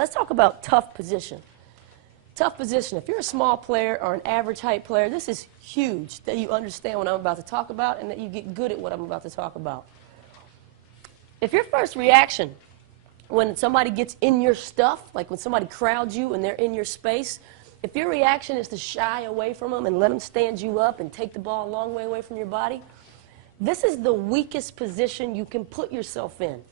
let's talk about tough position. Tough position. If you're a small player or an average height player, this is huge that you understand what I'm about to talk about and that you get good at what I'm about to talk about. If your first reaction when somebody gets in your stuff, like when somebody crowds you and they're in your space, if your reaction is to shy away from them and let them stand you up and take the ball a long way away from your body, this is the weakest position you can put yourself in.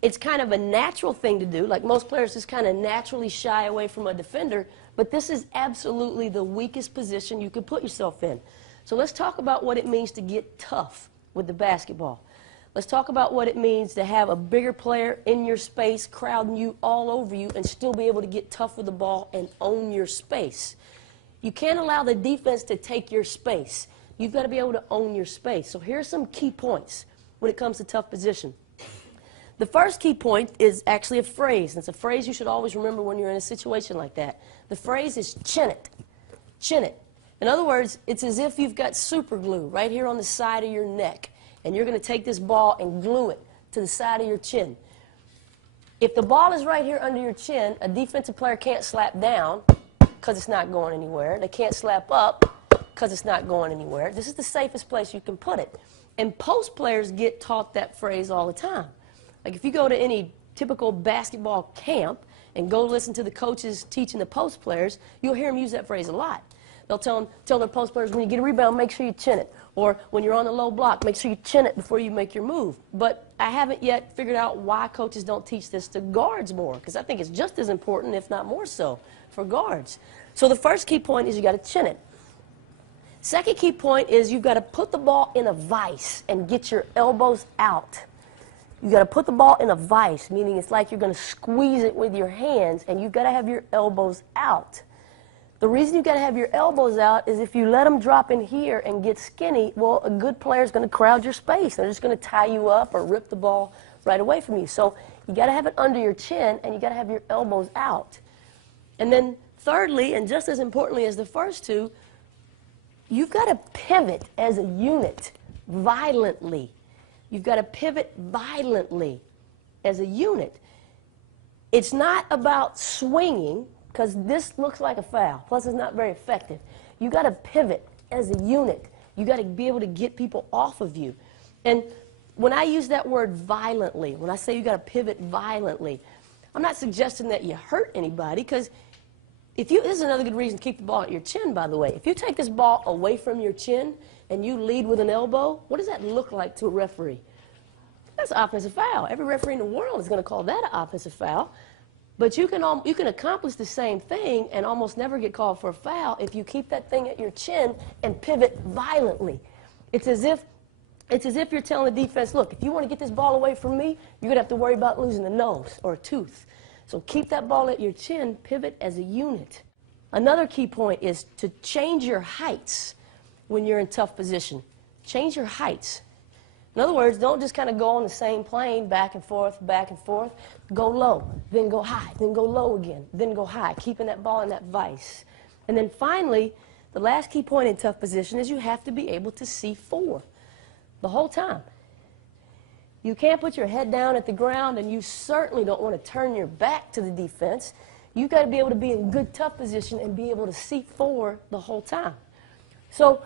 It's kind of a natural thing to do, like most players just kind of naturally shy away from a defender, but this is absolutely the weakest position you can put yourself in. So let's talk about what it means to get tough with the basketball. Let's talk about what it means to have a bigger player in your space, crowding you all over you, and still be able to get tough with the ball and own your space. You can't allow the defense to take your space. You've got to be able to own your space. So here are some key points when it comes to tough position. The first key point is actually a phrase. It's a phrase you should always remember when you're in a situation like that. The phrase is chin it. Chin it. In other words, it's as if you've got super glue right here on the side of your neck, and you're going to take this ball and glue it to the side of your chin. If the ball is right here under your chin, a defensive player can't slap down because it's not going anywhere. They can't slap up because it's not going anywhere. This is the safest place you can put it. And post players get taught that phrase all the time. Like if you go to any typical basketball camp and go listen to the coaches teaching the post players, you'll hear them use that phrase a lot. They'll tell their post players, when you get a rebound, make sure you chin it. Or when you're on the low block, make sure you chin it before you make your move. But I haven't yet figured out why coaches don't teach this to guards more, because I think it's just as important, if not more so, for guards. So the first key point is you got to chin it. Second key point is you've got to put the ball in a vise and get your elbows out. You've got to put the ball in a vise, meaning it's like you're going to squeeze it with your hands, and you've got to have your elbows out. The reason you've got to have your elbows out is if you let them drop in here and get skinny, well, a good player is going to crowd your space. They're just going to tie you up or rip the ball right away from you. So you got to have it under your chin, and you got to have your elbows out. And then thirdly, and just as importantly as the first two, you've got to pivot as a unit violently. You've got to pivot violently as a unit. It's not about swinging, because this looks like a foul. Plus, it's not very effective. You've got to pivot as a unit. You've got to be able to get people off of you. And when I use that word violently, when I say you've got to pivot violently, I'm not suggesting that you hurt anybody, because this is another good reason to keep the ball at your chin, by the way. If you take this ball away from your chin and you lead with an elbow, what does that look like to a referee? That's an offensive foul. Every referee in the world is going to call that an offensive foul. But you can accomplish the same thing and almost never get called for a foul if you keep that thing at your chin and pivot violently. It's as if you're telling the defense, look, if you want to get this ball away from me, you're going to have to worry about losing a nose or a tooth. So keep that ball at your chin, pivot as a unit. Another key point is to change your heights when you're in tough position. Change your heights. In other words, don't just kind of go on the same plane, back and forth, back and forth. Go low, then go high, then go low again, then go high, keeping that ball in that vise. And then finally, the last key point in tough position is you have to be able to see forward the whole time. You can't put your head down at the ground, and you certainly don't want to turn your back to the defense. You've got to be able to be in good, tough position and be able to see forward the whole time. So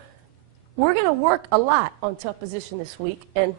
we're going to work a lot on tough position this week, and